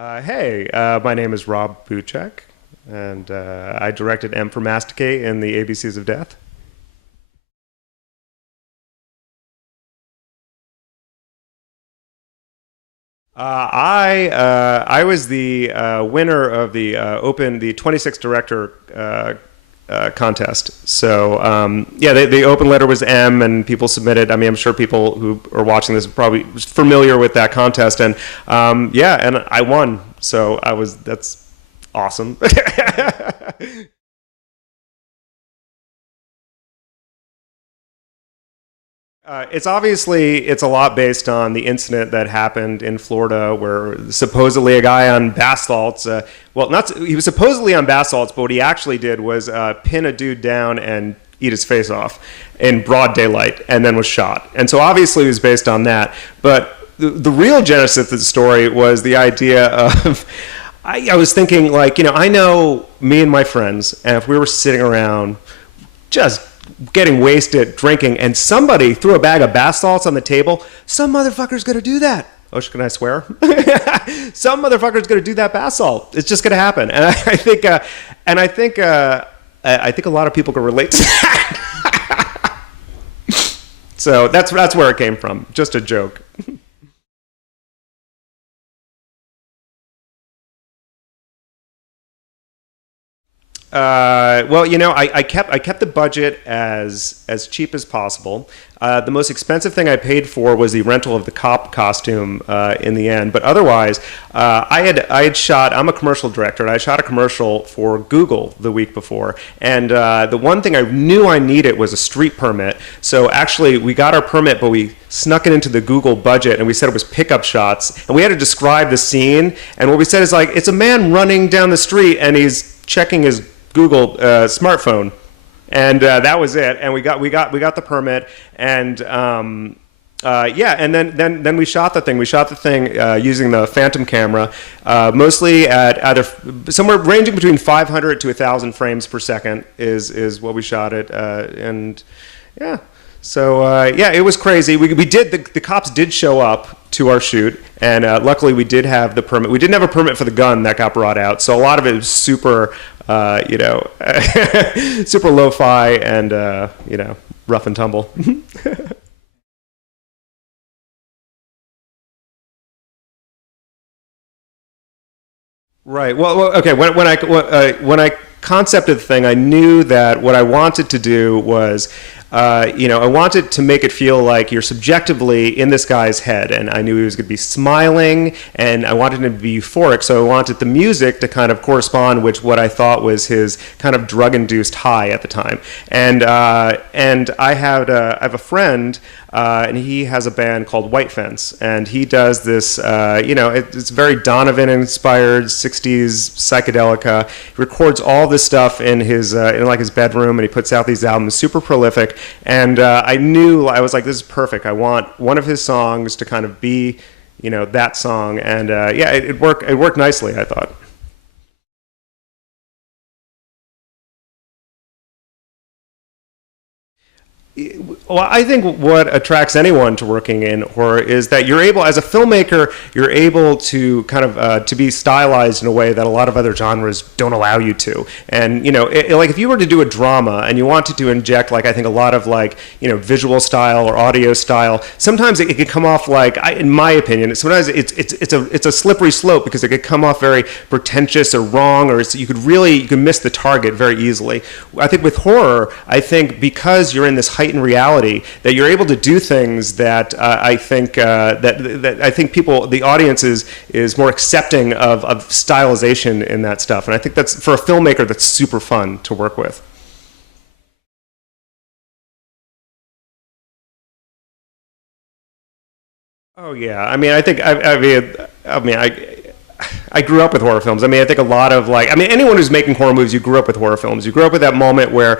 My name is Rob Boochek, and I directed M for Masticate in the ABCs of Death. I was the winner of the 26th director contest. So yeah, the open letter was M, and people submitted. I mean, I'm sure people who are watching this are probably familiar with that contest, and yeah, and I won. So that's awesome. It's a lot based on the incident that happened in Florida where supposedly a guy on bath salts, he was supposedly on bath salts, but what he actually did was pin a dude down and eat his face off in broad daylight and then was shot. And so obviously it was based on that. But the real genesis of the story was the idea of, I was thinking, like, I know me and my friends, and if we were sitting around just getting wasted, drinking, and somebody threw a bag of bath salts on the table, some motherfucker's gonna do that. Oh, can I swear? Some motherfucker's gonna do that bath salt. It's just gonna happen, and I think a lot of people can relate to that. So that's where it came from. Just a joke. I kept the budget as cheap as possible. The most expensive thing I paid for was the rental of the cop costume in the end. But otherwise, I had shot. I'm a commercial director, and I shot a commercial for Google the week before. And the one thing I knew I needed was a street permit. So actually, we got our permit, but we snuck it into the Google budget, and we said it was pickup shots. And we had to describe the scene. And what we said is, like, it's a man running down the street, and he's checking his Google smartphone, and that was it. And we got the permit, and yeah, and then we shot the thing. We shot the thing using the Phantom camera, mostly at either somewhere ranging between 500 to 1,000 frames per second is what we shot it, and yeah. So yeah, it was crazy. We did the cops did show up to our shoot, and luckily we did have the permit. We didn't have a permit for the gun that got brought out, so a lot of it was super, super lo-fi and rough and tumble. Right. Well, okay. When I concepted the thing, I knew that what I wanted to do was, I wanted to make it feel like you're subjectively in this guy's head, and I knew he was going to be smiling, and I wanted him to be euphoric, so I wanted the music to kind of correspond with what I thought was his kind of drug-induced high at the time. And I have a friend. And he has a band called White Fence, and he does this, it's very Donovan-inspired 60s psychedelica. He records all this stuff in his bedroom, and he puts out these albums, super prolific. And I was like, this is perfect. I want one of his songs to kind of be, that song. And yeah, it worked. It worked nicely, I thought. Well, I think what attracts anyone to working in horror is that you're able, as a filmmaker, you're able to kind of to be stylized in a way that a lot of other genres don't allow you to. And like if you were to do a drama and you wanted to inject, like, I think a lot of, like, visual style or audio style, sometimes it could come off like, in my opinion, sometimes it's a slippery slope because it could come off very pretentious or wrong, or you could miss the target very easily. I think with horror, I think because you're in this heightened reality, that you're able to do things that I think that I think the audience is more accepting of stylization in that stuff, and I think that's, for a filmmaker, that's super fun to work with. Oh yeah, I mean, I think I grew up with horror films. I mean, I think a lot of, like, I mean, anyone who's making horror movies, you grew up with horror films. You grew up with that moment where,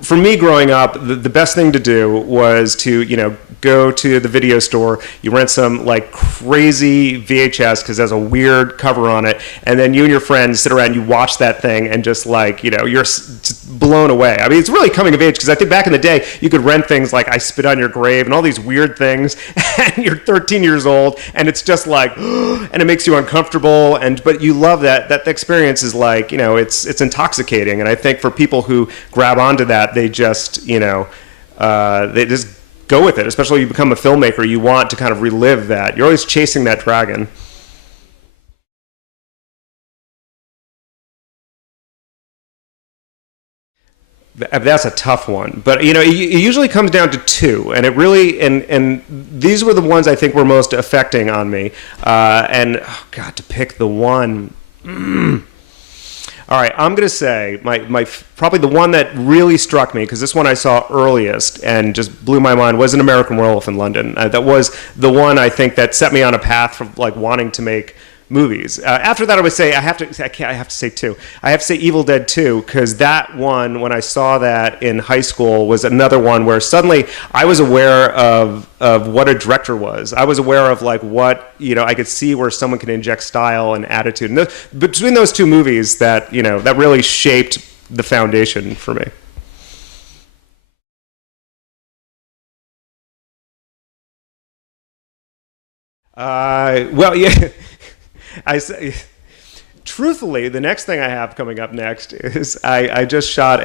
for me growing up, the best thing to do was to, go to the video store, you rent some, like, crazy VHS because it has a weird cover on it, and then you and your friends sit around and you watch that thing and just, like, you're just blown away. I mean, it's really coming of age, because I think back in the day, you could rent things like I Spit on Your Grave and all these weird things, and you're 13 years old, and it's just like, and it makes you uncomfortable uncomfortable, but you love that the experience is like, it's intoxicating. And I think for people who grab onto that, they just go with it. Especially when you become a filmmaker, you want to kind of relive that. You're always chasing that dragon. That's a tough one, but it usually comes down to two, and it really and these were the ones I think were most affecting on me. And oh God, to pick the one. All right, I'm gonna say my probably the one that really struck me, because this one I saw earliest and just blew my mind, was An American Werewolf in London. That was the one I think that set me on a path for like wanting to make movies. After that, I would say I have to say two. I have to say Evil Dead 2, because that one, when I saw that in high school, was another one where suddenly I was aware of what a director was. I was aware of like what I could see where someone could inject style and attitude. And between those two movies, that that really shaped the foundation for me. Well, yeah. I say, truthfully, the next thing I have coming up next is I just shot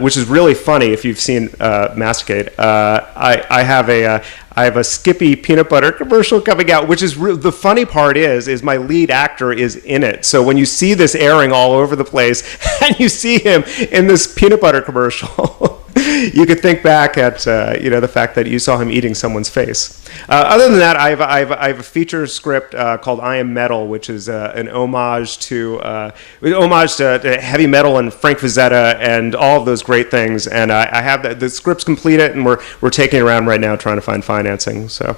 which is really funny if you've seen Masticate. I have a Skippy peanut butter commercial coming out, which is the funny part is my lead actor is in it. So when you see this airing all over the place and you see him in this peanut butter commercial, you could think back at the fact that you saw him eating someone's face. Other than that, I have a feature script called I Am Metal, which is an homage to heavy metal and Frank Frazetta and all of those great things. And I have the script's completed, and we're taking it around right now trying to find financing. So.